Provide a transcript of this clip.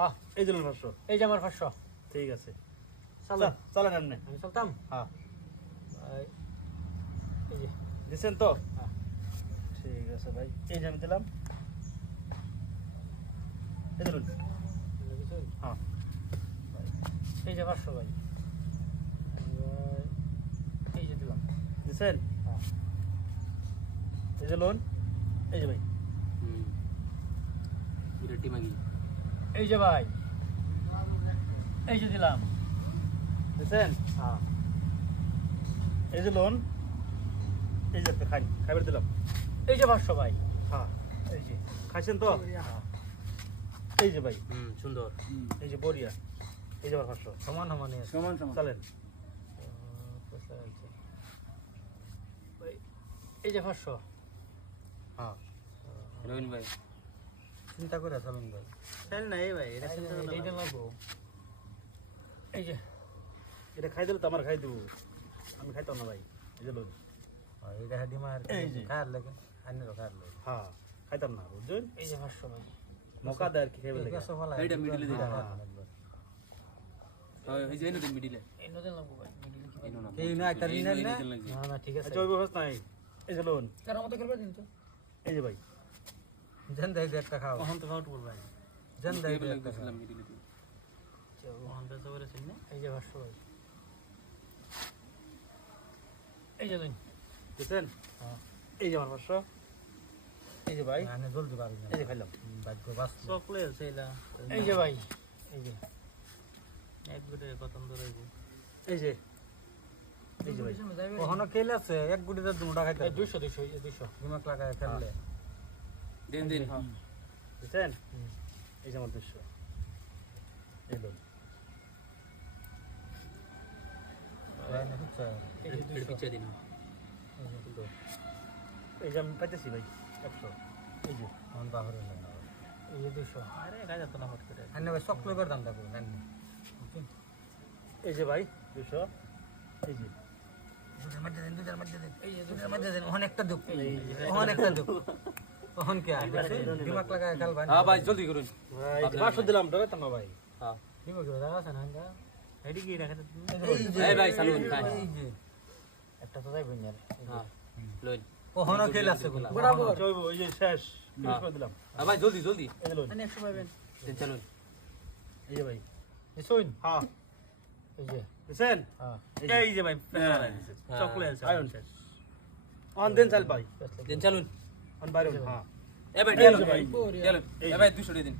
হ্যাঁ এই দিলেন 500 এই যে আমার 500 ঠিক আছে চলেন চলেন আপনি আমি চলতাম হ্যাঁ এই যে দিছেন তো হ্যাঁ ঠিক আছে ভাই এই যে আমি দিলাম এই দিলেন হ্যাঁ এই যে 500 ভাই এবার এই যে দিলাম দিছেন হ্যাঁ এই যে লোন এই যে ভাই বিরাটি মাগি এই যে ভাই এই যে দিলাম দিছেন হ্যাঁ এই যে লোন এই যে খাইবার দিলাম এই যে 500 ভাই হ্যাঁ এই যে খাইছেন তো এই যে ভাই সুন্দর এই যে বড়িয়া এই যে আমার 500 সমান সমানে আছে সমান সমান চলেন এই যে 500 হ্যাঁ রবিন ভাই চিন্তা করে চলুন ভাই ফেল না এই ভাই এটা চিন্তা করতে এইটা লাগবো এই যে এটা খাই দিলে তো আমার খাই দেবো আমি খাইতাম না ভাই এই যে লোন এইটা ডিমার এই যে খার লাগে আইনের খার লাগে হ্যাঁ খাইতাম না বুঝছেন এই যে 500 ভাই মৌকা দেয় আর কি খাইবে লাগে এইটা মিডিলে দিলা এই যে এনে মিডিলে এই নদে লাগবো ভাই মিডিল কি এনো না এই না একটা দিন না না ঠিক আছে আচ্ছা ওই ব্যবস্থা নাই এই যে লোন কার মত করবে দিন তো এই যে ভাই জান দেই একটা খাও ওহন তো ফাউট বল ভাই জান দেই একটা ছিলাম মিডিলে দিই ওহন তো সবরে ছিল না এই যে 500 ভাই এই যে দিন বুঝছেন হ্যাঁ এই যে আমার 500 এই যে ভাই মানে জলদি পারবি না এই যে খাইলাম ভাগ্য বাস সকলে সেইলা এই যে ভাই এই যে এক গুটে কতন ধরে এই যে এই যে ভাই কখনো খেলে আছে এক গুটিতে দুটা খাইতে 200 200 এই 200 দিমাগ লাগায় খেললে দিন দিন হ্যাঁ বুঝছেন এই যে আমার 200 এই লোন ভাই না হচ্ছে এই যে পিছে দিন এই যে আমি পাইতেছি ভাই 100 এই যে মন বাহরে না এই যে 200 আরে গায় তো না হট করে আন্নে ভাই সকলে করে দাম থাকবে জানি এই যে ভাই 200 এই যে দুটার মধ্যে দেন এই যে দুটার মধ্যে দেন অনেকটা দুঃখ অনেকটা দুঃখ তখন কি আছে দিমাগ লাগায় খেল ভাই হ্যাঁ ভাই জলদি করুন ভাই 500 দিলাম ডরে তো না ভাই হ্যাঁ দিমাগ লাগা আছে না এটা এডি কি রাখতে এই এই ভাই সালুন ভাই এই যে একটা তো যাইবেন না হ্যাঁ লইন কখনো খেল আছে বরাবর চলব এই যে শেষ ফিনিশ করে দিলাম হ্যাঁ ভাই জলদি জলদি এই যে লোন মানে 100 পাবেন দিন চালুন এই যে ভাই নিছুন হ্যাঁ এই যে বুঝছেন হ্যাঁ এই যে ভাই চকলেট আয়ন শেষ অন দেন চাল ভাই দিন চালুন অন বাইরে হ্যাঁ এ ভাই এই যে ভাই চলুন এ ভাই 200 দিন